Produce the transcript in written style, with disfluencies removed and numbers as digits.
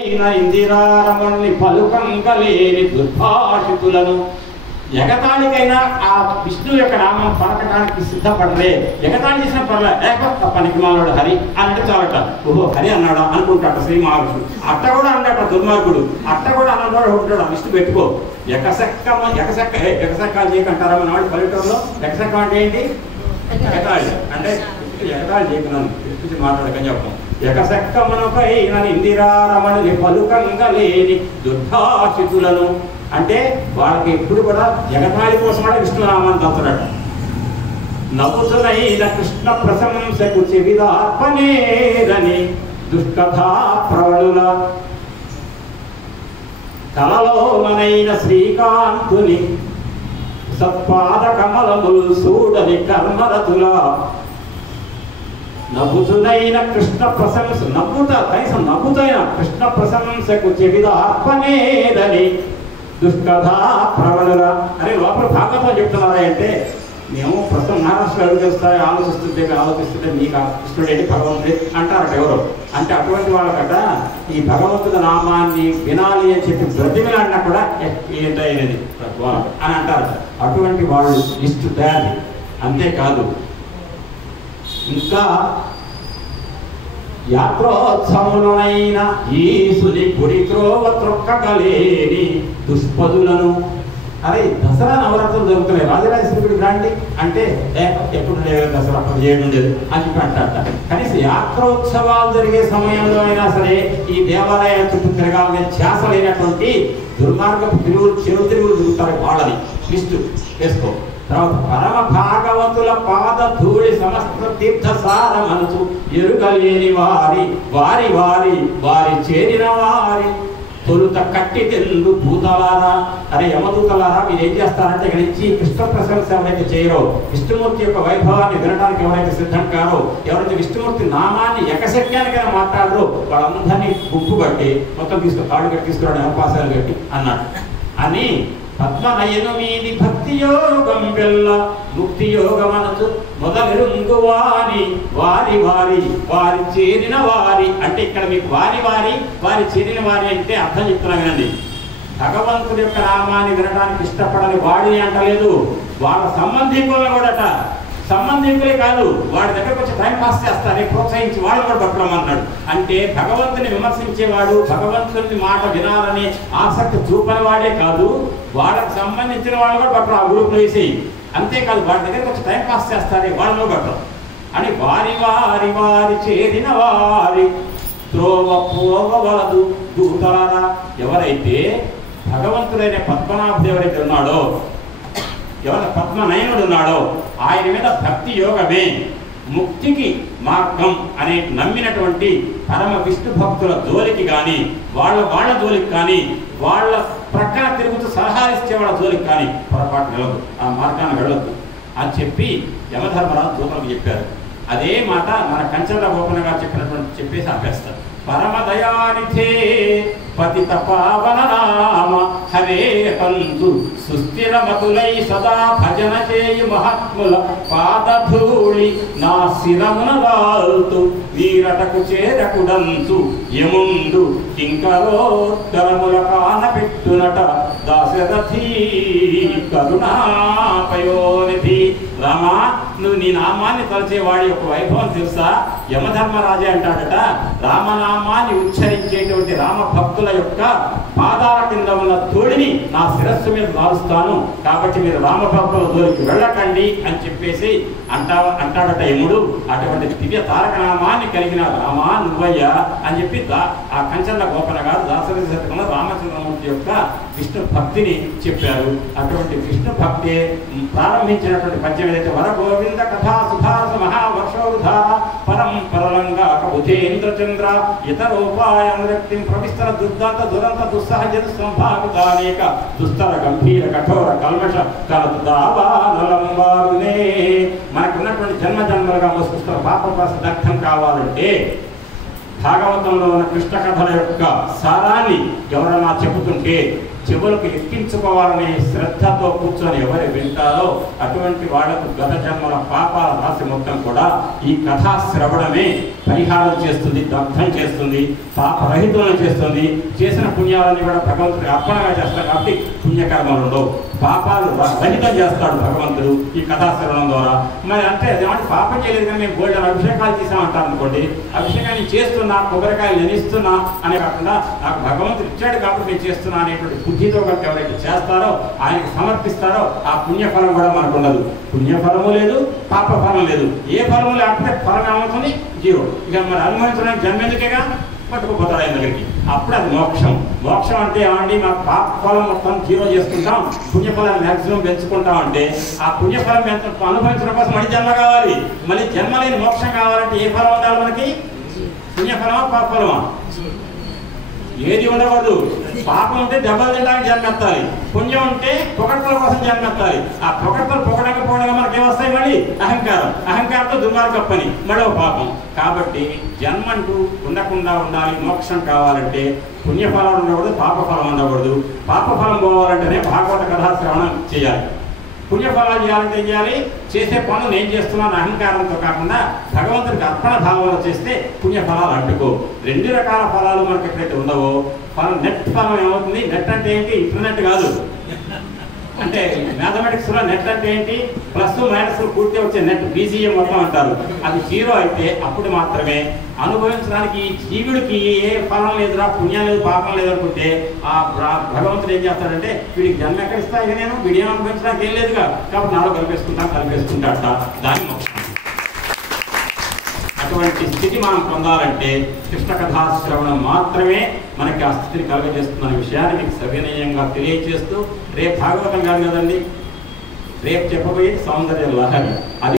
ఇందిరారమణి పలుకంగలేని దుర్భాషితులను ఎగతాళికైనా ఆ విష్ణువు యొక్క నామం పలకటానికి సిద్ధపడలే. ఎగతాళి చేసిన పర్లే, పనికి మానవుడు హరి అంటే చాలట. ఓహో హరి అన్నాడా అనుకుంటాట శ్రీ మహావిష్ణువు. అట్ట కూడా అన్నట దుర్మార్గుడు. అట్ట కూడా అన్నవాడు ఉంటాడు. విష్ణు పెట్టుకో ఎకసెక్క చేయకంటారా మన వాడు పల్లెటూరులో. ఎకసెక్క అంటే ఏంటి? ఎగతాళి అంటే ఎగతాళి చేయకున్నాను ఎత్తుచి మాట్లాడకని చెప్పాం. ఎకసెక్కమునపై ఇందిరారమణి పలుకంగలేని దుర్భాషితులను అంటే వాళ్ళకి ఎప్పుడు కూడా జగతాళి కోసం కూడా విష్ణునామాన్ని తలుచుడట. నవ్వుతునైన కృష్ణ ప్రశంసకు చెవిదార్పనేదని దుష్కథా ప్రవణుల కలలోనైన శ్రీకాంతుని సత్పాద కమలములు సూడని కర్మరతుల నవ్వుతునైన కృష్ణ ప్రశంస కనీసం నవ్వుతైన కృష్ణ ప్రశంసకు చెవిదార్పనేదని దుష్కథా ప్రవణుల అని లోపల భాగవతం చెప్తున్నారా అంటే మేము ప్రస్తుతం మహారాష్ట్రలో అడుగుస్తాయి ఆలోచిస్తుంటే మీకు కృష్ణుడేంటి భగవంతుడే అంటారట ఎవరో. అంటే అటువంటి వాళ్ళకట ఈ భగవంతుడి నామాన్ని వినాలి అని చెప్పి బ్రతిమిలాడినా కూడా ఏంటైనది అని అంటారట. అటువంటి వాళ్ళు లిస్టు తయారు. అంతేకాదు ఇంకా యాత్రోత్సవములైన ఈసుని గుడి త్రోవ త్రొక్కగలేని దుష్పదులను. అరే దసరా నవరాత్రులు జరుగుతున్నాయి, రాజరాజేశ్వరి గుడికి రండి అంటే ఎప్పుడు దసరా 17 ఉండేది అని చెప్పి అంటారట. కనీసం యాత్రోత్సవాలు జరిగే సమయంలో అయినా సరే ఈ దేవాలయం చుట్టూ తిరగాలని ధ్యాస లేనటువంటి దుర్మార్గపు చెరువులు తిరుగుతారు. వాళ్ళని లిస్టు వేసుకో. తర్వాత పరమ భాగవతుల పాద ధూళి సమస్త తీర్థ సార మనసు ఎరుగలేని వారి వారి వారి వారి చేరిన వారి తొలుత కట్టి తెల్లు భూతలారా. అరే యమదూతలారా, మీరు ఏం చేస్తారంటే ఇక్కడ నుంచి కృష్ణ ప్రశంస ఎవరైతే చేయరో, విష్ణుమూర్తి యొక్క వైభవాన్ని వినడానికి ఎవరైతే సిద్ధం కారో, ఎవరైతే విష్ణుమూర్తి నామాన్ని ఎకశక్యానికైనా మాట్లాడరో వాళ్ళందరినీ గుంపు కట్టి మొత్తం కాళ్ళు కట్టి తీసుకురావడం అవకాశాలు కట్టి అన్నాడు అని పద్మనయను మీది భక్తి యోగం వెళ్ళ ముక్తి యోగమనసు మొదలెరుంగు వారి వారి వారి వారి చేరిన వారి అంటే ఇక్కడ మీకు వారి వారి వారి చేరిన వారి అంటే అర్థం చెప్తున్నా వినండి. భగవంతుడి యొక్క నామాన్ని వినడానికి ఇష్టపడని వాడిని అంటలేదు, వాళ్ళ సంబంధికులను కూడాట. సంబంధికులే కాదు, వాడి దగ్గరకు వచ్చి టైం పాస్ చేస్తారని ప్రోత్సహించి వాళ్ళు కూడా పట్టుకోమన్నాడు. అంటే భగవంతుని విమర్శించేవాడు, భగవంతుని మాట వినాలని ఆసక్తి చూపని వాడే కాదు, వాళ్ళకి సంబంధించిన వాళ్ళు కూడా పట్టరు. ఆ గ్రూప్లో వేసేయి. అంతేకాదు వాడి దగ్గరకు వచ్చి టైం పాస్ చేస్తారే వాళ్ళు పట్టరు అని వారి వారి వారి చేరిన వారి త్రోవ పోవలదు దూతలారా. ఎవరైతే భగవంతుడైన పద్మనాభుడు ఎవరైతే ఉన్నాడో, ఎవరి పద్మనయనుడు ఉన్నాడో ఆయన మీద భక్తి యోగమే ముక్తికి మార్గం అనే నమ్మినటువంటి పరమ విష్ణు భక్తుల జోలికి కానీ వాళ్ళ జోలికి కానీ వాళ్ళ ప్రక్కన తిరుగుతూ సలహా ఇచ్చే వాళ్ళ జోలికి కానీ పొరపాటు నిలవద్దు, ఆ మార్గాన్ని వెళ్ళొద్దు అని చెప్పి యమధర్మరాజు దూతలకు చెప్పారు. అదే మాట మన కంచర్ల గోపన గారు చెప్పేసి ఆపేస్తారు. పరమదయానిధే పతిత పావన నామ హరే పంతు సుస్థిరమతులై సదా భజన చేయి మహాత్ముల పాదధూళి నా శిరమున వాల్తు వీరటకు చేరకుడంతు యముండు కింకరోత్తరముల కాన పెట్టునట దాశరథీ కరుణాపయోనిధి. రామా, నువ్వు నీ నామాన్ని తలచేవాడి యొక్క వైభవం తెలుసా? యమధర్మరాజే అంటాడట, రామనామాన్ని ఉచ్చరించేటువంటి రామ భక్తుల యొక్క పాదాల కింద ఉన్న ధూళిని నా శిరస్సు మీద దాలుస్తాను, కాబట్టి మీరు రామభక్తుల జోలికి వెళ్ళకండి అని చెప్పేసి అంటాడట యముడు. అటువంటి దివ్య తారక నామాన్ని కలిగిన రామా నువ్వయ్యా అని చెప్పి ఆ కంచర్ల గోపన గారు దాశరథి శతకంలో రామచంద్రమూర్తి యొక్క విష్ణు భక్తిని చెప్పారు. అటువంటి విష్ణు భక్తి ప్రారంభించినటువంటి పద్యం ఏదైతే వరగోవింద కథా సుధాస మహావర్షోధార పరం పరలంగా కబుధేంద్రచంద్ర ఇతరోపాయం వ్యక్తిం ప్రవిస్తర దుర్దాంత దురంత దుస్సహజన సంభావితానేక దుస్తర గంభీర కఠోర కల్మష కలదావానలంబారునే. మనకున్నటువంటి జన్మలుగా మోసుకొస్తున్న పాపపాస దగ్ధం కావాలంటే భాగవతంలో ఉన్న కృష్ణ కథల యొక్క సారాన్ని ఎవరన్నా చెబుతుంటే చెవులకు ఎక్కించుకోవాలనే శ్రద్ధతో కూర్చొని ఎవరు వింటారో అటువంటి వాళ్లకు గత జన్మల పాపాల రాశి మొత్తం కూడా ఈ కథా శ్రవణమే పరిహారం చేస్తుంది, దగ్ధం చేస్తుంది, పాపరహితులను చేస్తుంది. చేసిన పుణ్యాలన్నీ కూడా భగవంతుడికి అర్పణగా చేస్తారు కాబట్టి పుణ్యకర్మలు ఉండవు, పాపాలు రహితం చేస్తాడు భగవంతుడు ఈ కథాశ్రవణం ద్వారా. మరి అంటే అదేమంటే పాపం చేయలేదు కానీ మేము గోల్డెన్ అభిషేకాలు చేసామంటారు అనుకోండి, అభిషేకాన్ని చేస్తున్నా, కొబ్బరికాయలు నెనిస్తున్నా అనే కాకుండా నాకు భగవంతుడు ఇచ్చాడు కాబట్టి నేను చేస్తున్నా అనేటువంటి బుద్ధితో కనుక ఎవరైతే చేస్తారో, ఆయనకి సమర్పిస్తారో ఆ పుణ్యఫలం కూడా మనకు ఉండదు. పుణ్యఫలము లేదు, పాప ఫలం లేదు. ఏ ఫలము లేకపోతే ఫలం ఏమవుతుంది? జీరో. ఇక మరి అనుభవించడానికి జన్మెందుకేగా పట్టుకుపోతాడు ఆయన దగ్గరికి. అప్పుడు అది మోక్షం. మోక్షం అంటే ఏమండి, మా పాప ఫలం మొత్తం జీరో చేసుకుంటాం, పుణ్యఫలాన్ని మ్యాక్సిమం పెంచుకుంటాం అంటే ఆ పుణ్యఫలం అనుభవించడం కోసం మళ్ళీ జన్మ కావాలి. మళ్ళీ జన్మ లేని మోక్షం కావాలంటే ఏ ఫలం ఉండాలి మనకి? పుణ్యఫలమా పాప ఫలమా? ఏది ఉండకూడదు. పాపం ఉంటే దెబ్బలు తినడానికి జన్మెత్తాలి, పుణ్యం ఉంటే పొగడ్తల కోసం జన్మెత్తాలి. ఆ పొగడ్తలు పొగడకపోవడం మనకి ఏమొస్తాయి? మళ్ళీ అహంకారం, అహంకారంతో దుర్మార్గం పని, మరో పాపం. కాబట్టి జన్మంటూ ఉండకుండా ఉండాలి. మోక్షం కావాలంటే పుణ్యఫలం ఉండకూడదు, పాపఫలం ఉండకూడదు. పాపఫలం పోవాలంటేనే భాగవత కథా శ్రవణం చేయాలి. పుణ్యఫలాలు చేయాలంటే ఏం చేయాలి? చేసే పనులు నేను చేస్తున్నాను అహంకారంతో కాకుండా భగవంతుడికి అర్పణ భావంలో చేస్తే పుణ్యఫలాలు అంటుకో. రెండు రకాల ఫలాలు మనకి ఎక్కడైతే ఉండవో, ఫలం నెట్ ఫలం ఏమవుతుంది? నెట్ అంటే ఏంటి? ఇంటర్నెట్ కాదు. అంటే మ్యాథమెటిక్స్ లో నెట్ అంటే ఏంటి? ప్లస్ మైనస్ పూర్తి వచ్చే నెట్, బీజీఎం మొత్తం అంటారు. అది జీరో అయితే అప్పుడు మాత్రమే అనుభవించడానికి ఈ జీవుడికి ఏ ఫలం లేదురా, పుణ్యం లేదు, పాపం లేదనుకుంటే ఆ భగవంతుడు ఏం చేస్తాడంటే వీడికి జన్మ ఎక్కడ ఇస్తా? ఇక నేను వీడియో అనుభవించడానికి ఏం లేదుగా, కాబట్టి నాలో కలిపేసుకుంటాట. దాని మోక్షం. అటువంటి స్థితి మనం పొందాలంటే కృష్ణ కథా శ్రవణం మాత్రమే మనకి ఆ స్థితిని కలుగజేస్తున్న విషయాన్ని మీకు సవినయంగా తెలియజేస్తూ, రేపు భాగవతం కాదు కదండి, రేపు చెప్పబోయేది సౌందర్య లహరి. అది